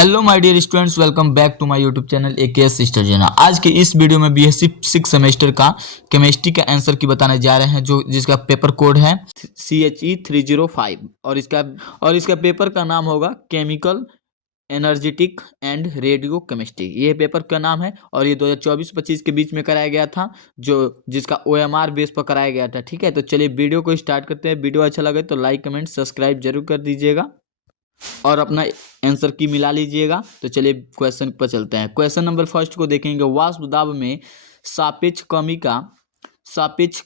Hello my dear students, welcome back to my YouTube channel AKS sister Jena. आज के इस video में BSc 6 semester का केमिस्ट्री का आंसर की बताने जा रहे हैं, जो जिसका पेपर कोड है CHE 305 और इसका पेपर का नाम होगा chemical energetic and radio chemistry. ये पेपर का नाम है और ये 2024-25 के बीच में कराया गया था, जो जिसका OMR बेस पर कराया गया था। ठीक है, तो चलिए वीडियो को स्टार्ट करते हैं। वीडियो अच्छा लगे तो लाइक कमेंट सब्सक्राइब जरूर कर दीजिएगा और अपना आंसर की मिला लीजिएगा। तो चलिए क्वेश्चन पर चलते हैं। क्वेश्चन नंबर फर्स्ट को देखेंगे। वाष्प दाब में सापेक्ष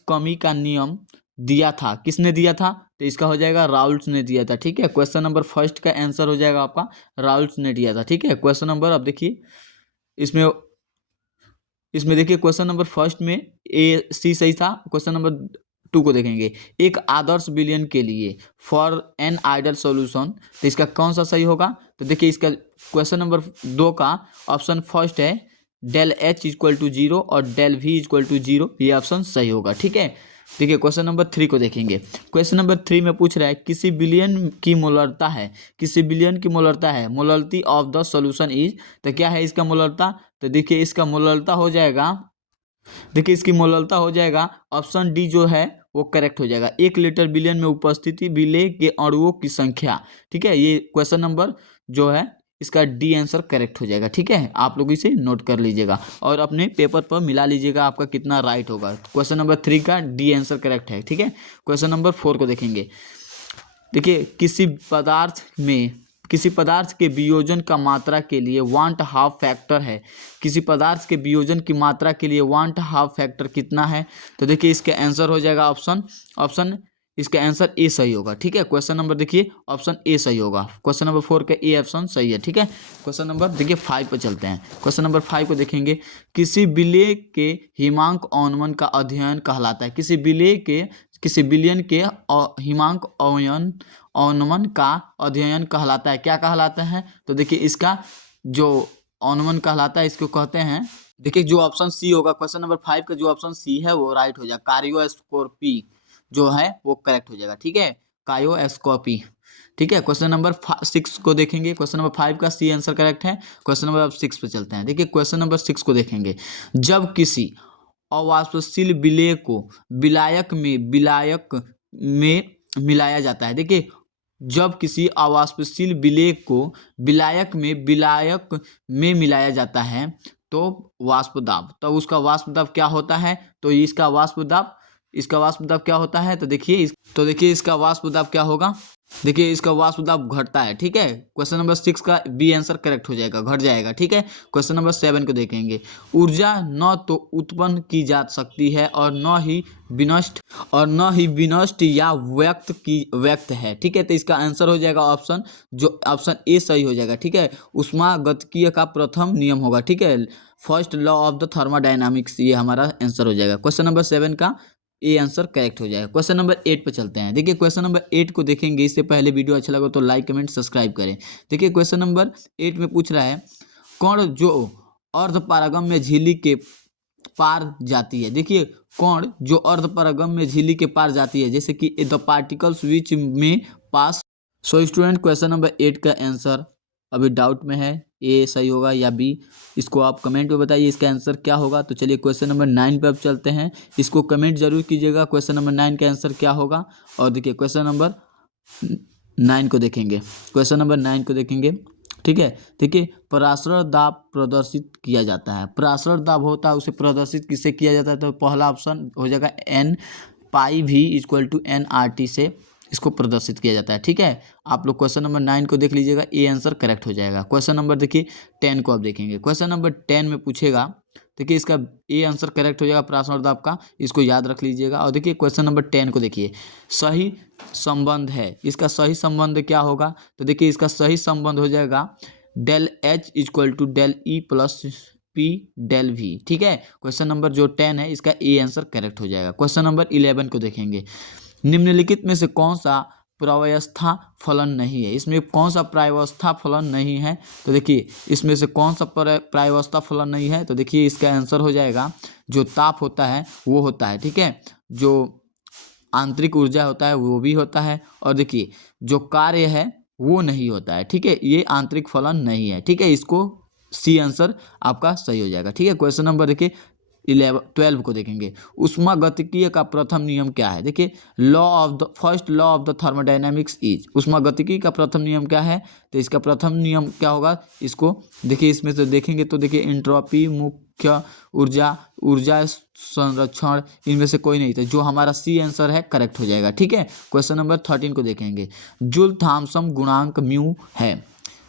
कमी का नियम दिया था, किसने दिया था? तो इसका हो जाएगा राउल्ट ने दिया था। ठीक है, क्वेश्चन नंबर फर्स्ट का आंसर हो जाएगा आपका राउल्ट ने दिया था। ठीक है, क्वेश्चन नंबर अब देखिए इसमें देखिए क्वेश्चन नंबर फर्स्ट में ए सी सही था। क्वेश्चन नंबर 2 को देखेंगे। एक आदर्श विलयन के लिए फॉर एन आइडियल सॉल्यूशन, तो इसका कौन सा सही होगा? तो देखिए इसका क्वेश्चन नंबर 2 का ऑप्शन फर्स्ट है डेल H इक्वल टू 0 और डेल V इक्वल टू 0, ये ऑप्शन सही होगा। ठीक है, देखिए क्वेश्चन नंबर 3 को देखेंगे। क्वेश्चन नंबर 3 में पूछ रहा है किसी बिलियन की मोलरता है, molarity of the solution is, तो क्या है इसका मोलरता? तो देखिए इसका मोलरता हो जाएगा, देखिए इसकी मोलरता हो जाएगा ऑप्शन डी जो है वो करेक्ट हो जाएगा। 1 लीटर बिलियन में उपस्थिति विलेय के अणुओं की संख्या। ठीक है, ये क्वेश्चन नंबर जो है इसका डी आंसर करेक्ट हो जाएगा। ठीक है, आप लोग इसे नोट कर लीजिएगा और अपने पेपर पर मिला लीजिएगा आपका कितना राइट होगा। क्वेश्चन नंबर 3 का डी आंसर करेक्ट है। ठीक है, क्वेश्चन नंबर 4 को देखेंगे। देखिए किसी पदार्थ के वियोजन का मात्रा के लिए वांट हाफ फैक्टर है। किसी पदार्थ के वियोजन की मात्रा के लिए वांट हाफ फैक्टर कितना है? तो देखिए इसका आंसर हो जाएगा ऑप्शन इसका आंसर ए सही होगा। ठीक है, क्वेश्चन नंबर देखिए ऑप्शन ए सही होगा। क्वेश्चन नंबर 4 का ए ऑप्शन सही है। ठीक है, क्वेश्चन नंबर देखिए 5 पर चलते हैं। क्वेश्चन नंबर 5 को देखेंगे। किसी विलेय के हिमांक अवनमन का अध्ययन कहलाता है। किसी विलयन के हिमांक अवनमन का अध्ययन कहलाता है। क्या कहलाता है? तो देखिए इसका जो अवनमन कहलाता है इसको कहते हैं, देखिए जो ऑप्शन सी होगा क्वेश्चन नंबर 5 का, जो ऑप्शन सी है वो राइट हो जाएगा। कार्योस्कोपी जो है वो करेक्ट हो जाएगा। ठीक है, कार्योस्कोपी। ठीक है, क्वेश्चन नंबर 6 को देखेंगे। क्वेश्चन नंबर 5 का सी आंसर करेक्ट है। क्वेश्चन नंबर 6 पे चलते हैं। देखिए क्वेश्चन नंबर 6 को देखेंगे। जब किसी अवाष्पशील विलेय को विलायक में मिलाया जाता है। देखिए जब किसी अवाष्पशील विलेय को विलायक में मिलाया जाता है तो वाष्प दाब, तो उसका वाष्प दाब क्या होता है? तो इसका वाष्प दाब क्या होता है? तो देखिए इसका वाष्प दाब क्या होगा? देखिए इसका वाष्प दाब घटता है। ठीक है, क्वेश्चन नंबर 6 का बी आंसर करेक्ट हो जाएगा, घट जाएगा। ठीक है, क्वेश्चन नंबर 7 को देखेंगे। ऊर्जा न तो उत्पन्न की जा सकती है और न ही विनष्ट या व्यक्त है। ठीक है, तो इसका आंसर हो जाएगा ऑप्शन ए सही हो जाएगा। ठीक है, ऊष्मागतिकीय का प्रथम नियम होगा। ठीक है, first law of the thermodynamics, ये हमारा आंसर हो जाएगा। क्वेश्चन नंबर 7 का ए आंसर करेक्ट हो जाएगा। क्वेश्चन नंबर 8 पे चलते हैं। देखिए क्वेश्चन नंबर 8 को देखेंगे। इससे पहले वीडियो अच्छा लगा तो लाइक कमेंट सब्सक्राइब करें। देखिए क्वेश्चन नंबर 8 में पूछ रहा है कण जो अर्धपारगम में झिल्ली के पार जाती है। देखिए कण जो अर्धपारगम में झिल्ली के पार जाती है, जैसे कि द पार्टिकल्स विच में पास। सो स्टूडेंट क्वेश्चन नंबर 8 का आंसर अभी डाउट में है, ए सही होगा या बी, इसको आप कमेंट में बताइए इसका आंसर क्या होगा। तो चलिए क्वेश्चन नंबर 9 पे अब चलते हैं। इसको कमेंट जरूर कीजिएगा क्वेश्चन नंबर 9 का आंसर क्या होगा। और देखिए क्वेश्चन नंबर 9 को देखेंगे। क्वेश्चन नंबर 9 को देखेंगे। ठीक है, देखिए पराशरण दाब प्रदर्शित किया जाता है। पराशरण दाब होता है, उसे प्रदर्शित किससे किया जाता है? तो पहला ऑप्शन हो जाएगा N pi V equal to NRT से इसको प्रदर्शित किया जाता है। ठीक है, आप लोग क्वेश्चन नंबर 9 को देख लीजिएगा, ए आंसर करेक्ट हो जाएगा। क्वेश्चन नंबर देखिए 10 को आप देखेंगे। क्वेश्चन नंबर 10 में पूछेगा, देखिए इसका ए आंसर करेक्ट हो जाएगा पराशरण दाब का, इसको याद रख लीजिएगा। और देखिए क्वेश्चन नंबर 10 को देखिए, सही संबंध है, इसका सही संबंध क्या होगा? तो देखिए इसका सही संबंध हो जाएगा del H equal to del E plus P del V। ठीक है, क्वेश्चन नंबर जो 10 है इसका ए आंसर करेक्ट हो जाएगा। क्वेश्चन नंबर 11 को देखेंगे। निम्नलिखित में से कौन सा प्रावस्था फलन नहीं है? इसमें कौन सा प्रावस्था फलन नहीं है? तो देखिए इसमें से कौन सा प्रावस्था फलन नहीं है? तो देखिए इसका आंसर हो जाएगा जो ताप होता है वो होता है। ठीक है, जो आंतरिक ऊर्जा होता है वो भी होता है, और देखिए जो कार्य है वो नहीं होता है, ठीक है, ये आंतरिक फलन नहीं है, ठीक है, इसको सी आंसर आपका सही हो जाएगा। ठीक है, क्वेश्चन नंबर देखिए 12 को देखेंगे। ऊष्मागतिकीय का प्रथम नियम क्या है? देखिए first law of the thermodynamics is, ऊष्मागतिकी का प्रथम नियम क्या है? तो इसका प्रथम नियम क्या होगा? इसको देखिए, इसमें से देखेंगे तो देखिए एंट्रोपी, मुख्य ऊर्जा, ऊर्जा संरक्षण, इनमें से कोई नहीं था, जो हमारा सी आंसर है करेक्ट हो जाएगा। ठीक है, क्वेश्चन नंबर 13 को देखेंगे। जूल थॉम्सन गुणांक म्यू है,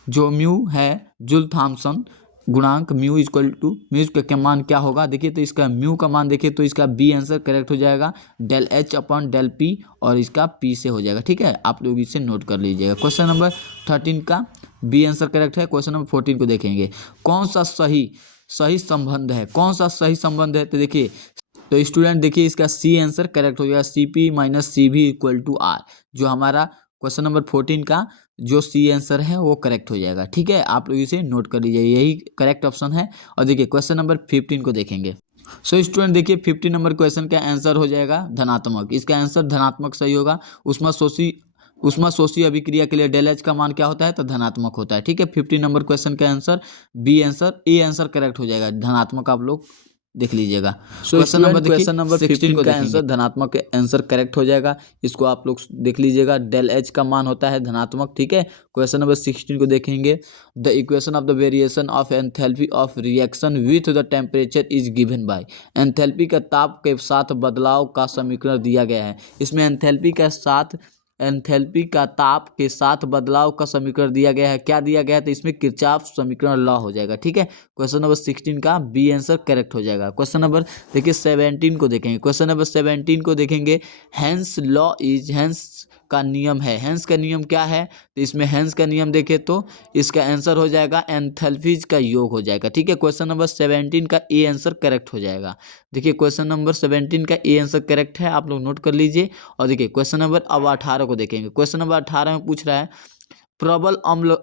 जो म्यू है जूल थॉम्सन गुणांक म्यू इक्वल टू म्यू का मान क्या होगा? देखिए तो इसका म्यू का मान देखिए तो इसका बी आंसर करेक्ट हो जाएगा, del H upon del P, और इसका पी से हो जाएगा। ठीक है, आप लोग इसे नोट कर लीजिएगा। क्वेश्चन नंबर 13 का बी आंसर करेक्ट है। क्वेश्चन नंबर 14 को देखेंगे। कौन सा सही संबंध है? कौन सा सही संबंध है? तो देखिए, तो स्टूडेंट देखिए इसका सी आंसर करेक्ट हो जाएगा, सी पी माइनस सी भी इक्वल टू आर, जो हमारा क्वेश्चन नंबर 14 का जो सी आंसर है वो करेक्ट हो जाएगा। ठीक है, आप लोग इसे नोट कर लीजिए, यही करेक्ट ऑप्शन है। और देखिए क्वेश्चन नंबर 15 को देखेंगे। सो स्टूडेंट देखिए 15 नंबर क्वेश्चन का आंसर हो जाएगा धनात्मक, इसका आंसर धनात्मक सही होगा। उष्माशोषी अभिक्रिया के लिए डेल एच का मान क्या होता है? तो धनात्मक होता है। ठीक है, 15 नंबर क्वेश्चन का answer B answer A answer correct हो जाएगा, धनात्मक आप लोग देख लीजिएगा। क्वेश्चन नंबर 16 का आंसर धनात्मक आंसर करेक्ट हो जाएगा, इसको आप लोग देख लीजिएगा, डेल एच का मान होता है धनात्मक। ठीक है, क्वेश्चन नंबर 16 को देखेंगे। The equation of the variation of enthalpy of reaction with the temperature is given by, enthalpy का ताप के साथ बदलाव का समीकरण दिया गया है। इसमें एंथैल्पी का ताप के साथ बदलाव का समीकरण दिया गया है, क्या दिया गया है? तो इसमें किरचॉफ समीकरण लॉ हो जाएगा। ठीक है, क्वेश्चन नंबर 16 का बी आंसर करेक्ट हो जाएगा। क्वेश्चन नंबर देखिए 17 को देखेंगे। क्वेश्चन नंबर 17 को देखेंगे। हेंस लॉ इज, हेंस का नियम है, हेंस का नियम क्या है? तो इसमें हेंस का नियम देखें तो इसका आंसर हो जाएगा एंथैल्पीज का योग हो जाएगा। ठीक है, क्वेश्चन नंबर 17 का ए आंसर करेक्ट हो जाएगा। देखिए क्वेश्चन नंबर 17 का ए आंसर करेक्ट है, आप लोग नोट कर लीजिए। और देखिए क्वेश्चन नंबर अब 18 को देखेंगे। क्वेश्चन नंबर 18 में पूछ रहा है प्रबल अम्ल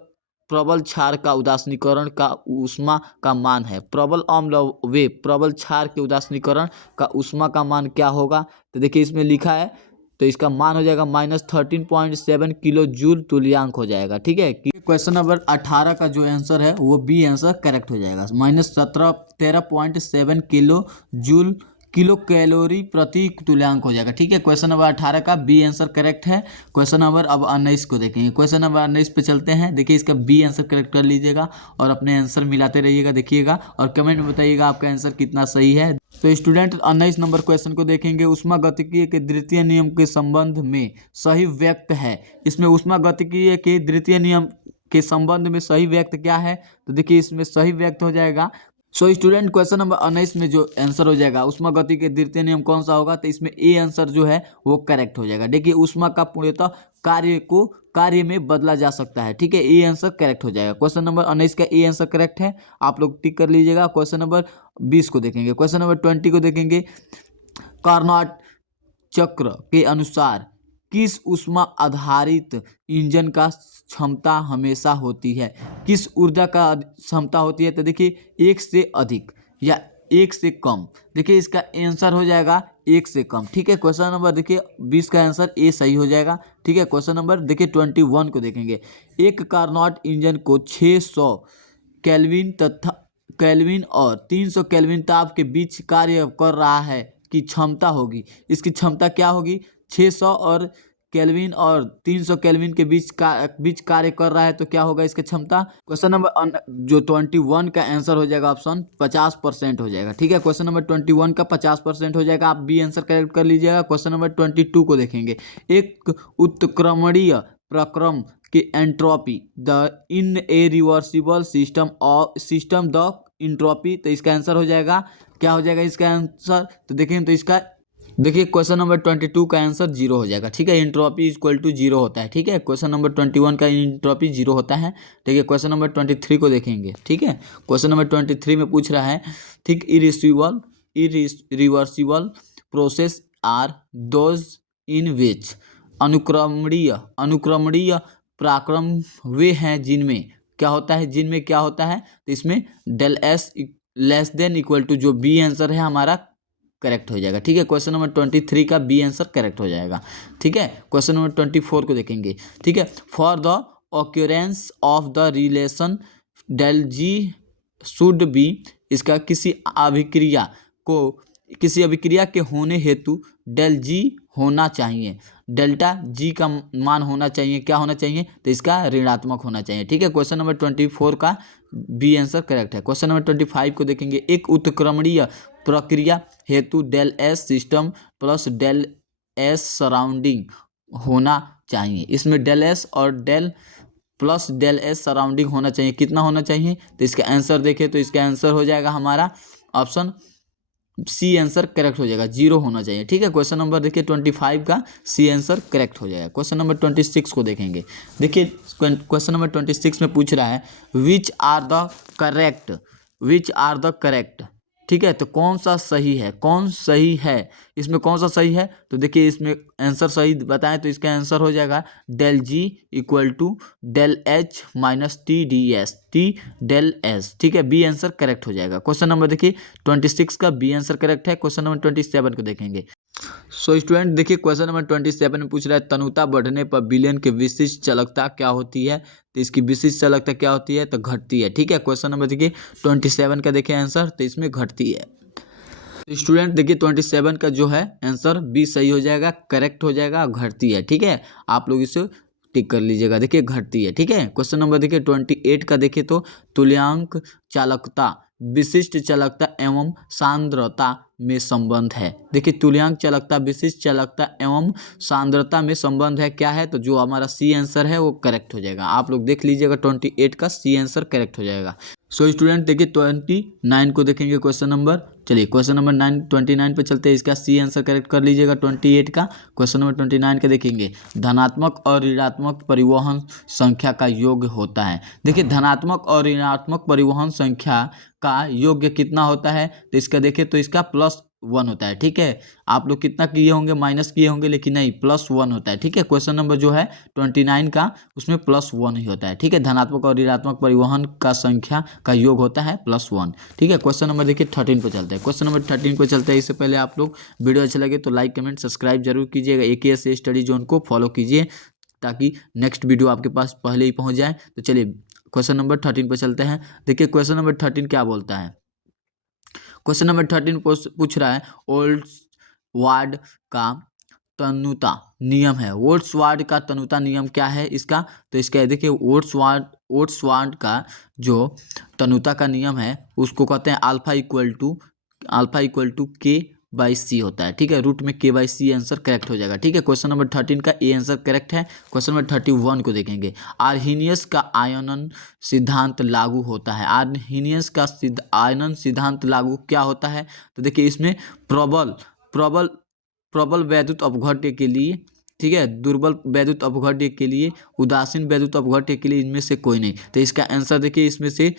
प्रबल क्षार का उदासीनीकरण का ऊष्मा का मान है। प्रबल अम्ल व प्रबल क्षार के उदासीनीकरण का ऊष्मा का मान क्या होगा? तो देखिए इसमें लिखा है, तो इसका मान हो जाएगा -13.7 किलो जूल तुल्यांक हो जाएगा। ठीक है, क्वेश्चन नंबर 18 का जो आंसर है वो बी आंसर करेक्ट हो जाएगा, -13.7 किलो कैलोरी प्रति तुल्यांक हो जाएगा। ठीक है, क्वेश्चन नंबर 18 का बी आंसर करेक्ट है। क्वेश्चन नंबर अब 19 को देखेंगे। क्वेश्चन नंबर 19 पे चलते हैं। देखिए इसका बी आंसर करेक्ट कर लीजिएगा और अपने आंसर मिलाते रहिएगा, देखिएगा और कमेंट में बताइएगा आपका आंसर कितना सही है। तो स्टूडेंट 19 नंबर क्वेश्चन को देखेंगे। ऊष्मागतिकीय के द्वितीय नियम के संबंध में सही व्यक्त है। इसमें ऊष्मागतिकीय के द्वितीय नियम के संबंध में सही व्यक्त क्या है? तो देखिए इसमें सही व्यक्त हो जाएगा। सो स्टूडेंट क्वेश्चन नंबर 19 में जो आंसर हो जाएगा ऊष्मागति के द्वितीय नियम कौन सा होगा? तो इसमें ए आंसर जो है वो करेक्ट हो जाएगा। देखिए ऊष्मा का पूर्णतः कार्य में बदला जा सकता है। ठीक है, ए आंसर करेक्ट हो जाएगा। क्वेश्चन नंबर 19 का ए आंसर करेक्ट है, आप लोग टिक कर लीजिएगा। क्वेश्चन नंबर 20 को देखेंगे। क्वेश्चन नंबर 20 को देखेंगे। कार्नोट चक्र के अनुसार किस ऊष्मा आधारित इंजन का क्षमता हमेशा होती है? किस ऊर्जा का क्षमता होती है? तो देखिए 1 से अधिक या 1 से कम। देखिए इसका आंसर हो जाएगा 1 से कम। ठीक है, क्वेश्चन नंबर देखिए 20 का आंसर ए सही हो जाएगा। ठीक है, क्वेश्चन नंबर देखिए 21 को देखेंगे। एक कार्नोट इंजन को 600 केल्विन और 300 केल्विन ताप के बीच कार्य कर रहा है की क्षमता होगी। इसकी क्षमता क्या होगी? 600 और केल्विन और 300 केल्विन के बीच कार्य कर रहा है तो क्या होगा इसकी क्षमता? क्वेश्चन नंबर जो 21 का आंसर हो जाएगा ऑप्शन 50% हो जाएगा। ठीक है, क्वेश्चन नंबर 21 का 50% हो जाएगा, आप बी आंसर करेक्ट कर लीजिएगा। क्वेश्चन नंबर 22 को देखेंगे। एक उत्क्रमणीय प्रक्रम की entropy the in A reversible system the entropy, तो इसका आंसर हो जाएगा क्या हो जाएगा इसका आंसर? तो देखें तो इसका देखिए क्वेश्चन नंबर 22 का आंसर 0 हो जाएगा। ठीक है, इंट्रोपी इक्वल टू 0 होता है। ठीक है, क्वेश्चन नंबर 21 का इंट्रोपी 0 होता है। ठीक है, क्वेश्चन नंबर 23 को देखेंगे। ठीक है, क्वेश्चन नंबर 23 में पूछ रहा है ठीक irreversible process are those in which अनुक्रमणीय पराक्रम वे हैं जिनमें क्या होता है? जिनमें क्या होता है? तो इसमें del S less than equal to, जो बी आंसर है हमारा करेक्ट हो जाएगा। ठीक है, क्वेश्चन नंबर 23 का बी आंसर करेक्ट हो जाएगा। ठीक है, क्वेश्चन नंबर 24 को देखेंगे। ठीक है, for the occurrence of the relation del G should be, इसका किसी अभिक्रिया के होने हेतु डेल जी होना चाहिए, डेल्टा जी का मान होना चाहिए, क्या होना चाहिए, तो इसका ऋणात्मक होना चाहिए। ठीक है, क्वेश्चन नंबर 24 का बी आंसर करेक्ट है। क्वेश्चन नंबर 25 को देखेंगे, एक उत्क्रमणीय प्रक्रिया हेतु del S system plus del S surrounding होना चाहिए। इसमें डेल एस और del plus del S surrounding होना चाहिए, कितना होना चाहिए, तो इसका आंसर देखें तो इसका आंसर हो जाएगा हमारा ऑप्शन सी आंसर करेक्ट हो जाएगा, 0 होना चाहिए। ठीक है, क्वेश्चन नंबर देखिए 25 का सी आंसर करेक्ट हो जाएगा। क्वेश्चन नंबर 26 को देखेंगे, देखिए क्वेश्चन नंबर 26 में पूछ रहा है विच आर द करेक्ट। ठीक है, तो कौन सा सही है, इसमें कौन सा सही है, तो देखिए इसमें आंसर सही बताएं तो इसका आंसर हो जाएगा del G equal to del H minus T D S T del S. ठीक है, बी आंसर करेक्ट हो जाएगा। क्वेश्चन नंबर देखिए 26 का बी आंसर करेक्ट है। क्वेश्चन नंबर 27 को देखेंगे। सो स्टूडेंट देखिए क्वेश्चन नंबर 27 में पूछ रहा है तनुता बढ़ने पर विलयन की विशिष्ट चालकता क्या होती है, तो इसकी विशिष्ट चालकता क्या होती है, तो घटती है। ठीक है, क्वेश्चन नंबर देखिए 27 का देखिए आंसर, तो इसमें घटती है। तो स्टूडेंट देखिए 27 का जो है आंसर बी सही हो जाएगा, करेक्ट हो जाएगा, घटती है। ठीक है, आप लोग इसे टिक कर लीजिएगा, देखिए घटती है। ठीक है, क्वेश्चन नंबर देखिए 28 का देखिए तो तुल्यांक चालकता विशिष्ट चालकता एवं सांद्रता में संबंध है। देखिए तुल्यांक चालकता विशिष्ट चालकता एवं सांद्रता में संबंध है, क्या है, तो जो हमारा सी आंसर है वो करेक्ट हो जाएगा। आप लोग देख लीजिएगा 28 का सी आंसर करेक्ट हो जाएगा। सो स्टूडेंट देखिए 29 को देखेंगे क्वेश्चन नंबर, चलिए क्वेश्चन नंबर 29 पे चलते हैं, इसका सी आंसर करेक्ट कर लीजिएगा 28 का। क्वेश्चन नंबर 29 का देखेंगे, धनात्मक और ऋणात्मक परिवहन संख्या का योग होता है। देखिए धनात्मक और ऋणात्मक परिवहन संख्या का योग कितना होता है, तो इसका देखिए तो इसका +1 होता है। ठीक है, आप लोग कितना किए होंगे, माइनस किए होंगे, लेकिन नहीं +1 होता है। ठीक है, क्वेश्चन नंबर जो है 29 का उसमें +1 ही होता है। ठीक है, धनात्मक और ऋणात्मक परिवहन का संख्या का योग होता है +1। ठीक है, क्वेश्चन नंबर देखिए 13 पे चलते हैं। क्वेश्चन नंबर 13 पे चलते हैं, इससे पहले आप लोग वीडियो अच्छा लगे तो लाइक कमेंट सब्सक्राइब जरूर कीजिएगा, AKS स्टडी जोन को फॉलो कीजिए ताकि नेक्स्ट वीडियो आपके पास पहले ही पहुँच जाए। तो चलिए क्वेश्चन नंबर 13 पे चलते हैं। देखिए क्वेश्चन नंबर 13 क्या बोलता है, क्वेश्चन नंबर 13 पूछ रहा है ओल्ट्सवार्ड का तनुता नियम है। ओल्ट्सवार्ड का तनुता नियम क्या है इसका, तो इसका देखिए ओल्ट्सवार्ड का जो तनुता का नियम है उसको कहते हैं अल्फा इक्वल टू K/C होता है। ठीक है, रूट में K/C आंसर करेक्ट हो जाएगा। ठीक है, क्वेश्चन नंबर 13 का ए आंसर करेक्ट है। क्वेश्चन नंबर 31 को देखेंगे, आर्हीनियस का आयनन सिद्धांत लागू होता है। आर्हीनियस का आयनन सिद्धांत लागू क्या होता है, तो देखिए इसमें प्रबल वैद्युत अपघट्य के लिए, ठीक है, दुर्बल वैद्युत अपघट्य के लिए, उदासीन वैद्युत अपघट्य के लिए इनमें से कोई नहीं। तो इसका आंसर देखिए इसमें से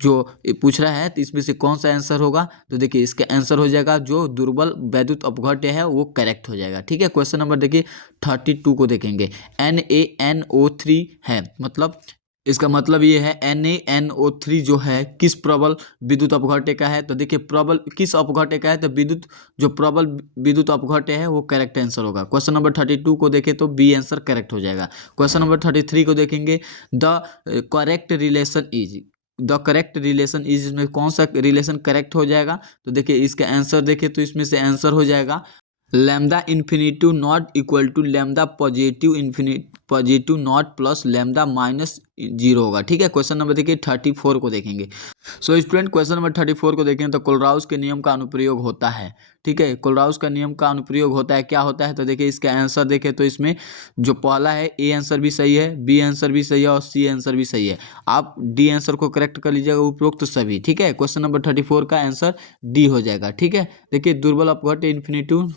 जो पूछ रहा है तो इसमें से कौन सा आंसर होगा, तो देखिए इसका आंसर हो जाएगा जो दुर्बल वैद्युत अपघट्य है वो करेक्ट हो जाएगा। ठीक है, क्वेश्चन नंबर देखिए 32 को देखेंगे, NaNO3 है, मतलब इसका मतलब ये है NaNO3 जो है किस प्रबल विद्युत अपघट्य का है, तो देखिए प्रबल किस अपघट्य का है, तो जो प्रबल विद्युत अपघट्य है वो करेक्ट आंसर होगा। क्वेश्चन नंबर 32 को देखें तो बी आंसर करेक्ट हो जाएगा। क्वेश्चन नंबर 33 को देखेंगे, द करेक्ट रिलेशन इज इसमें कौन सा रिलेशन करेक्ट हो जाएगा, तो देखिए इसका आंसर देखें तो इसमें से आंसर हो जाएगा lambda infinitive naught equal to lambda positive naught plus lambda -0 होगा। ठीक है, क्वेश्चन नंबर देखिए 34 को देखेंगे। सो स्टूडेंट क्वेश्चन नंबर 34 को देखें तो कोलराउस के नियम का अनुप्रयोग होता है। ठीक है, कोलराउस का नियम का अनुप्रयोग होता है, क्या होता है, तो देखिए इसका आंसर देखें तो इसमें जो पहला है ए आंसर भी सही है, बी आंसर भी सही है और सी आंसर भी सही है। आप डी आंसर को करेक्ट कर लीजिएगा उपरोक्त सभी। ठीक है, क्वेश्चन नंबर 34 का आंसर डी हो जाएगा। ठीक है, देखिए दुर्बल अपघट्य इन्फिनिटिव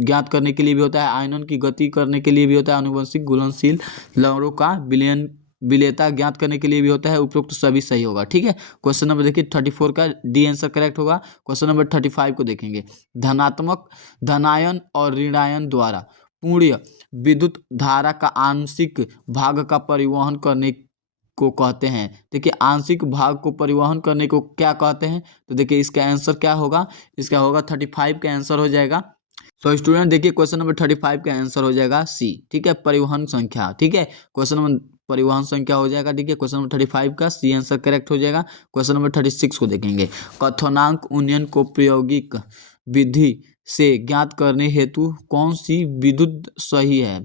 ज्ञात करने के लिए भी होता है, आयनन की गति करने के लिए भी होता है, आनुवंशिक घुलनशील लवणों का विलेयता ज्ञात करने के लिए भी होता है, उपरोक्त सभी सही होगा। ठीक है, क्वेश्चन नंबर देखिए 34 का डी आंसर करेक्ट होगा। क्वेश्चन नंबर 35 को देखेंगे, धनायन और ऋणायन द्वारा पूर्ण विद्युत धारा का आंशिक भाग का परिवहन करने को कहते हैं। देखिए आंशिक भाग को परिवहन करने को क्या कहते हैं, तो देखिए इसका आंसर क्या होगा, इसका होगा 35 का आंसर हो जाएगा। सो स्टूडेंट देखिए क्वेश्चन नंबर 35 का आंसर हो जाएगा सी। ठीक है, परिवहन संख्या। ठीक है, क्वेश्चन नंबर परिवहन संख्या हो जाएगा। ठीक है, क्वेश्चन नंबर 35 का सी आंसर करेक्ट हो जाएगा। क्वेश्चन नंबर 36 को देखेंगे, क्वथनांक उन्नयन को प्रायोगिक विधि से ज्ञात करने हेतु कौन सी विधि सही है,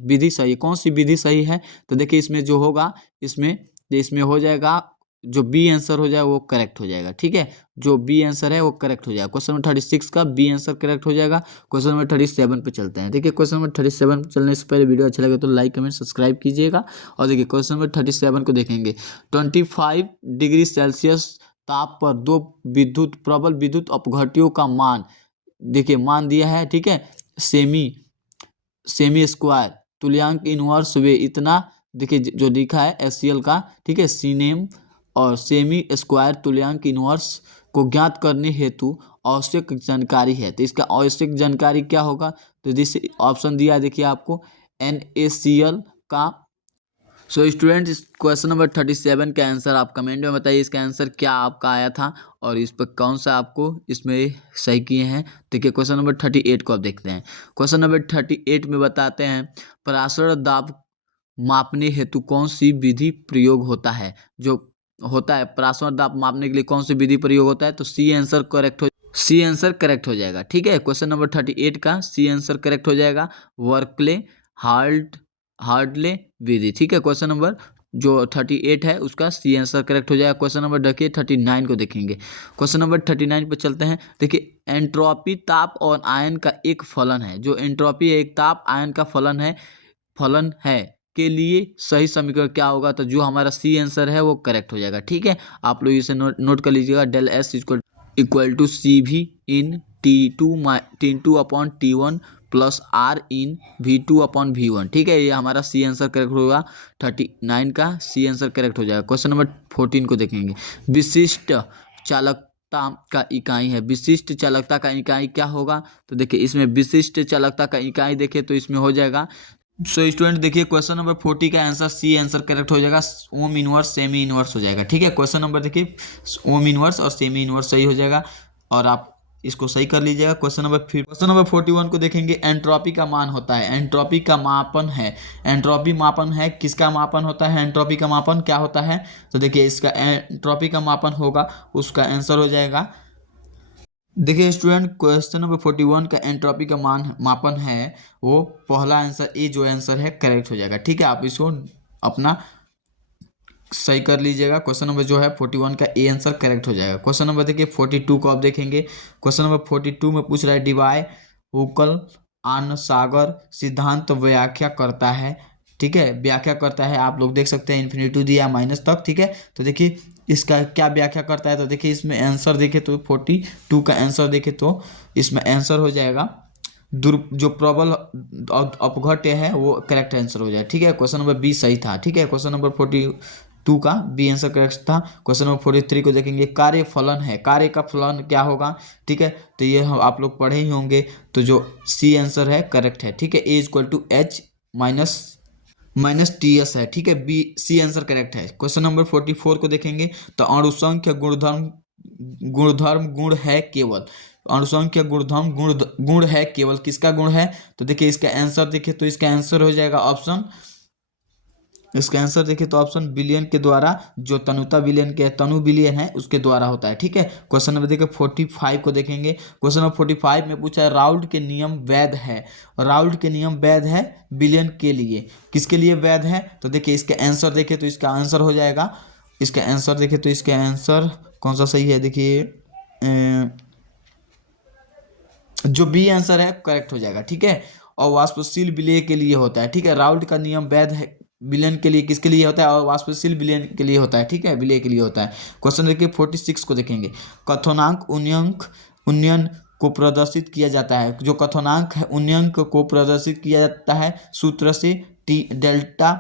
कौन सी विधि सही है? तो देखिए इसमें जो होगा, इसमें हो जाएगा जो बी आंसर हो जाएगा वो करेक्ट हो जाएगा। ठीक है, जो बी आंसर है वो करेक्ट हो जाएगा। क्वेश्चन नंबर 36 का बी आंसर करेक्ट हो जाएगा। क्वेश्चन नंबर 37 पे चलते हैं। देखिए क्वेश्चन नंबर 37 पे चलने से पहले वीडियो अच्छा लगे तो लाइक कमेंट सब्सक्राइब कीजिएगा। और देखिए क्वेश्चन नंबर 37 को देखेंगे, 25 डिग्री सेल्सियस ताप पर दो प्रबल विद्युत अपघट्यों का मान, देखिए मान दिया है। ठीक है, सेमी स्क्वायर तुल्यांक इनवर्स वे इतना, देखिए जो लिखा है एससीएल का, ठीक है, सीनेम और सेमी स्क्वायर तुल्यांक इनवर्स को ज्ञात करने हेतु आवश्यक जानकारी है। तो इसका आवश्यक जानकारी क्या होगा? तो जिस ऑप्शन दिया है देखिए आपको NaCl का। सो स्टूडेंट, इस क्वेश्चन नंबर 37 का आंसर आप कमेंट में बताइए, इसका आंसर क्या आपका आया था और इस पर कौन सा आपको इसमें सही किए हैं। देखिए क्वेश्चन नंबर 38 को आप देखते हैं। क्वेश्चन नंबर 38 में बताते हैं, पराशर दाब मापने हेतु कौन सी विधि प्रयोग होता है? जो होता है पराशर दाब मापने के लिए कौन सी विधि प्रयोग होता है? तो सी आंसर करेक्ट हो जाएगा। ठीक है, क्वेश्चन नंबर 38 का सी आंसर करेक्ट हो जाएगा, वर्कले हार्डले विधि। ठीक है, क्वेश्चन नंबर जो 38 है उसका सी आंसर करेक्ट हो जाएगा। क्वेश्चन नंबर देखिए 39 को देखेंगे। क्वेश्चन नंबर 39 पे चलते हैं। देखिए एंट्रोपी ताप और आयन का एक फलन है। जो एंट्रोपी है एक ताप आयन का फलन है के लिए सही समीकरण क्या होगा? तो जो हमारा सी आंसर है वो करेक्ट हो जाएगा। ठीक है, आप लोग इसे नोट कर लीजिएगा, डेल एस इक्वल टू सी भी इन T2 upon T1 plus R इन V2/V1। ठीक है, ये हमारा सी आंसर करेक्ट होगा। 39 का सी आंसर करेक्ट हो जाएगा। क्वेश्चन नंबर 14 को देखेंगे, विशिष्ट चालकता का इकाई है। विशिष्ट चालकता का इकाई क्या होगा? तो देखिए इसमें विशिष्ट चालकता का इकाई देखें तो इसमें हो जाएगा। सो स्टूडेंट देखिए क्वेश्चन नंबर 40 का आंसर सी आंसर करेक्ट हो जाएगा, ओम इनवर्स सेमी इनवर्स हो जाएगा। ठीक है, क्वेश्चन नंबर देखिए ओम इनवर्स और सेमी इनवर्स सही हो जाएगा और आप इसको सही कर लीजिएगा। क्वेश्चन नंबर 41 को देखेंगे, एंट्रोपी का मान होता है, एंट्रोपी का मापन है। एंट्रोपी मापन है, किसका मापन होता है? एंट्रोपी का मापन क्या होता है? तो देखिए इसका एंट्रोपी का मापन होगा, उसका आंसर हो जाएगा। देखिए स्टूडेंट क्वेश्चन नंबर 41 का एंट्रोपी का मापन है वो पहला आंसर ए जो आंसर है करेक्ट हो जाएगा। ठीक है, आप इसको अपना सही कर लीजिएगा। क्वेश्चन नंबर जो है 41 का ए आंसर करेक्ट हो जाएगा। क्वेश्चन नंबर देखिए 42 को आप देखेंगे। क्वेश्चन नंबर 42 में पूछ रहा है, डिवाई हुकल आनसागर सिद्धांत व्याख्या करता है। ठीक है, व्याख्या करता है, आप लोग देख सकते हैं इन्फिनिटी दिया माइनस तक। ठीक है, तो देखिए इसका क्या व्याख्या करता है? तो देखिए इसमें आंसर देखे तो 42 का आंसर देखे तो इसमें आंसर हो जाएगा जो प्रबल अपघट्य है वो करेक्ट आंसर हो जाए। ठीक है, क्वेश्चन नंबर 20 सही था। ठीक है, क्वेश्चन नंबर 42 का बी आंसर करेक्ट था। क्वेश्चन नंबर 43 को देखेंगे, कार्य फलन है, कार्य का फलन क्या होगा? ठीक है, तो ये हम आप लोग पढ़े ही होंगे, तो जो सी आंसर है करेक्ट है। ठीक है, A equal to H minus T S है। ठीक है, बी सी आंसर करेक्ट है। क्वेश्चन नंबर 44 को देखेंगे, तो अणुसंख्य गुण है केवल, अणुसंख्य गुण है केवल, किसका गुण है? तो देखिए इसका आंसर देखिए तो इसका आंसर हो जाएगा ऑप्शन बिलियन के द्वारा, जो तनु बिलियन है उसके द्वारा होता है। ठीक है, क्वेश्चन नंबर देखिए 45 को देखेंगे। क्वेश्चन नंबर 45 में पूछा है, राउल्ट के नियम वैध है। राउल्ट के नियम वैध है बिलियन के लिए, किसके लिए वैध है? तो देखिए इसका आंसर देखे तो इसका आंसर हो जाएगा, इसका आंसर देखे तो इसका आंसर कौन सा सही है? देखिए जो बी आंसर है करेक्ट हो जाएगा। ठीक है, और वाष्पशील विलय के लिए होता है। ठीक है, राउल्ट का नियम वैध है विलयन के लिए, किसके लिए होता है? और वाष्पशील विलयन के लिए होता है। ठीक है, विलय के लिए होता है। क्वेश्चन देखिए 46 को देखेंगे, कथनांक उन्नयन को प्रदर्शित किया जाता है। जो कथनांक है उन्नयन को प्रदर्शित किया जाता है सूत्र से, delta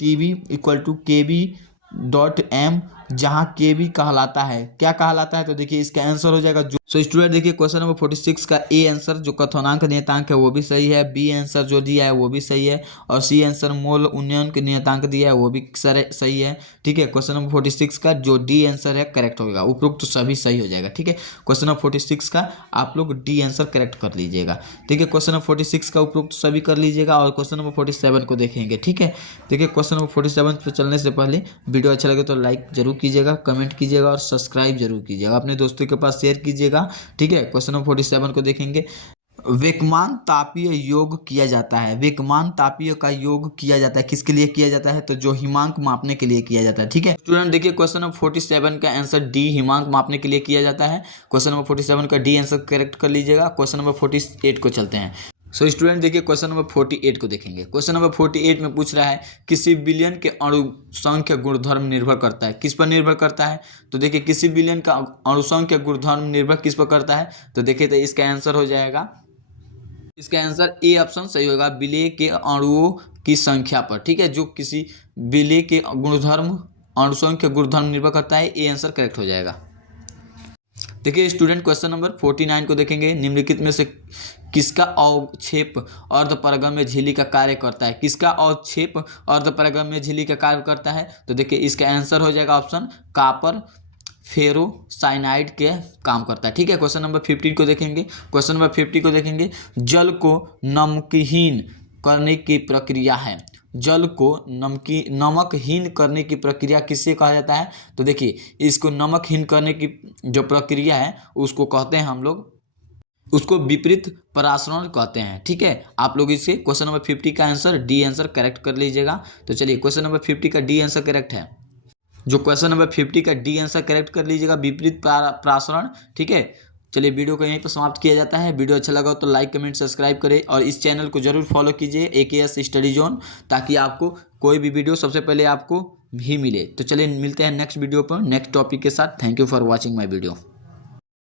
TV equal to KB.M जहाँ के भी कहलाता है, क्या कहलाता है, तो देखिए इसका आंसर हो जाएगा जो। सो स्टूडेंट देखिए क्वेश्चन नंबर 46 का ए आंसर जो कथनांक नियतांक है वो भी सही है, बी आंसर जो दिया है वो भी सही है, और सी आंसर मोल उन्नयन के नियतांक दिया है वो भी सही है। ठीक है, क्वेश्चन नंबर 46 का जो डी आंसर है करेक्ट होगा, उपरोक्त तो सभी सही हो जाएगा। ठीक है, क्वेश्चन नंबर 46 का आप लोग डी आंसर करेक्ट कर लीजिएगा। ठीक है, क्वेश्चन नंबर 46 का उपरोक्त सभी कर लीजिएगा, और क्वेश्चन नंबर 47 को देखेंगे। ठीक है, देखिए क्वेश्चन नंबर 47 पे चलने से पहले वीडियो अच्छा लगे तो लाइक जरूर कीजिएगा, कमेंट कीजिएगा और सब्सक्राइब जरूर कीजिएगा, अपने दोस्तों के पास शेयर कीजिएगा। ठीक है, क्वेश्चन नंबर 47 को देखेंगे। वेकमान तापीय योग किया जाता है, वेकमान तापीय का योग किया जाता है, किसके लिए किया जाता है, तो जो हिमांक मापने के लिए किया जाता है। ठीक है स्टूडेंट, देखिए क्वेश्चन नंबर 47 का आंसर डी हिमांक मापने के लिए किया जाता है। क्वेश्चन नंबर 47 का डी आंसर करेक्ट कर लीजिएगा। क्वेश्चन नंबर 48 को चलते हैं। सो स्टूडेंट देखिए क्वेश्चन नंबर 48 को देखेंगे। क्वेश्चन नंबर 48 में पूछ रहा है किसी बिलियन के अणुसंख्य गुणधर्म निर्भर करता है, किस पर निर्भर करता है, तो देखिए किसी बिलियन का अणुसंख्य गुणधर्म निर्भर किस पर करता है, तो देखिए तो इसका आंसर हो जाएगा, इसका आंसर ए ऑप्शन सही होगा, विलेय के अणुओं की संख्या पर। ठीक है, जो किसी विलेय के गुणधर्म अणुसंख्य गुणधर्म निर्भर करता है, ए आंसर करेक्ट हो जाएगा। देखिए स्टूडेंट क्वेश्चन नंबर 49 को देखेंगे। निम्नलिखित में से किसका अवक्षेप अर्धपरागम्य झिल्ली का कार्य करता है, किसका अवक्षेप अर्धपरागम्य झिल्ली का कार्य करता है, तो देखिए इसका आंसर हो जाएगा ऑप्शन कॉपर फेरोसाइनाइड के काम करता है। ठीक है, क्वेश्चन नंबर 50 को देखेंगे। क्वेश्चन नंबर 50 को देखेंगे। जल को नमकहीन करने की प्रक्रिया है, जल को नमकहीन करने की प्रक्रिया किससे कहा जाता है, तो देखिए इसको नमकहीन करने की जो प्रक्रिया है उसको कहते हैं हम लोग, उसको विपरीत परासरण कहते हैं। ठीक है, आप लोग इसे क्वेश्चन नंबर 50 का आंसर डी आंसर करेक्ट कर लीजिएगा। तो चलिए क्वेश्चन नंबर 50 का डी आंसर करेक्ट है, जो क्वेश्चन नंबर 50 का डी आंसर करेक्ट कर लीजिएगा, विपरीत परासरण। ठीक है, चलिए वीडियो को यहीं पर समाप्त किया जाता है। वीडियो अच्छा लगा तो लाइक कमेंट सब्सक्राइब करें, और इस चैनल को जरूर फॉलो कीजिए AKS स्टडी जोन, ताकि आपको कोई भी वीडियो सबसे पहले आपको भी मिले। तो चलिए मिलते हैं नेक्स्ट वीडियो पर नेक्स्ट टॉपिक के साथ। Thank you for watching my video.